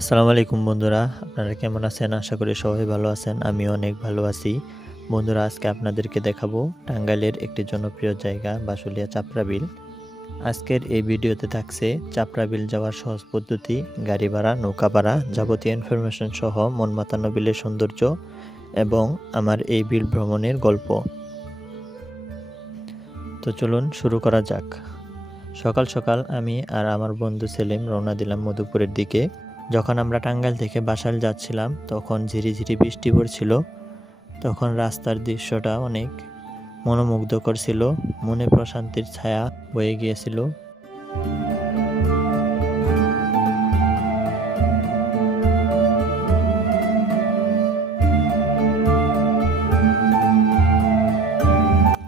আসসালামু আলাইকুম বন্ধুরা, আপনারা কেমন আছেন? আশা করি সবাই ভালো আছেন। আমিও অনেক ভালো আছি। বন্ধুরা, আজকে আপনাদেরকে দেখাবো টাঙ্গাইলের একটি জনপ্রিয় জায়গা বাসুলিয়া চাপড়া বিল। আজকের এই ভিডিওতে থাকছে চাপড়া বিল যাওয়ার সহজ পদ্ধতি, গাড়ি ভাড়া, নৌকা ভাড়া, যাবতীয় ইনফরমেশন সহ মন মাতানো বিলের সৌন্দর্য এবং আমার এই বিল ভ্রমণের গল্প। তো চলুন শুরু করা যাক। সকাল সকাল আমি আর আমার বন্ধু সেলিম রওনা দিলাম মধুপুরের দিকে। যখন আমরা টাঙ্গাইল থেকে বাসাইল যাচ্ছিলাম তখন ঝিরিঝিরি বৃষ্টি পড়ছিল। তখন রাস্তার দৃশ্যটা অনেক মনোমুগ্ধকর ছিল, মনে প্রশান্তির ছায়া বয়ে গিয়েছিল।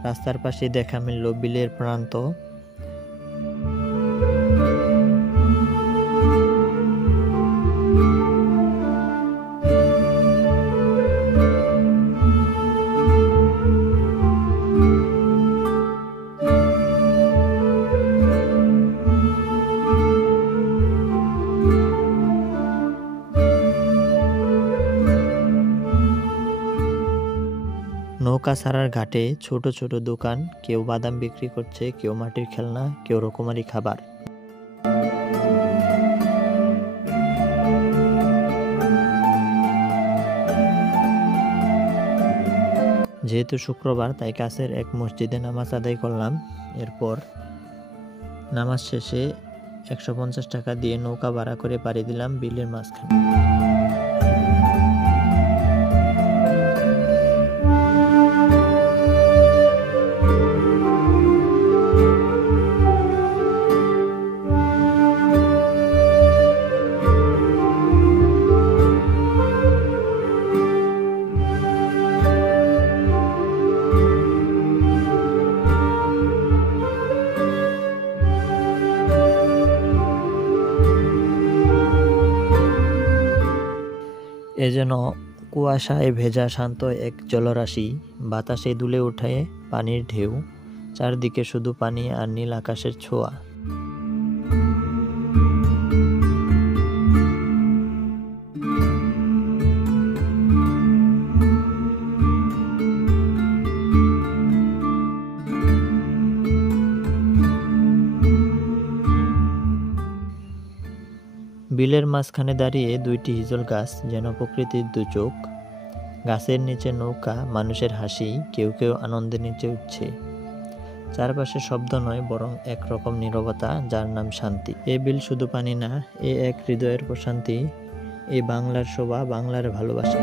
রাস্তার পাশে দেখা মিলল বিলের প্রান্ত। নৌকা ছাড়ার ঘাটে ছোট ছোট দোকান, কেউ বাদাম বিক্রি করছে, কেউ মাটির খেলনা, কেউ রকমারি খাবার। যেহেতু শুক্রবার, তাই কাছের এক মসজিদে নামাজ আদায় করলাম। এরপর নামাজ শেষে 150 টাকা দিয়ে নৌকা ভাড়া করে পাড়ি দিলাম বিলের মাঝখানে। এ যেন কুয়াশায় ভেজা শান্ত এক জলরাশি, বাতাসে দুলে ওঠে পানির ঢেউ, চারদিকে শুধু পানি আর নীল আকাশের ছোঁয়া। বিলের মাঝখানে দাঁড়িয়ে দুইটি হিজল গাছ, যেন প্রকৃতির দু চোখ। গাছের নিচে নৌকা, মানুষের হাসি, কেউ কেউ আনন্দে নিচে উঠছে। চারপাশে শব্দ নয়, বরং একরকম নীরবতা, যার নাম শান্তি। এ বিল শুধু পানি না, এ এক হৃদয়ের প্রশান্তি, এ বাংলার শোভা, বাংলার ভালোবাসা।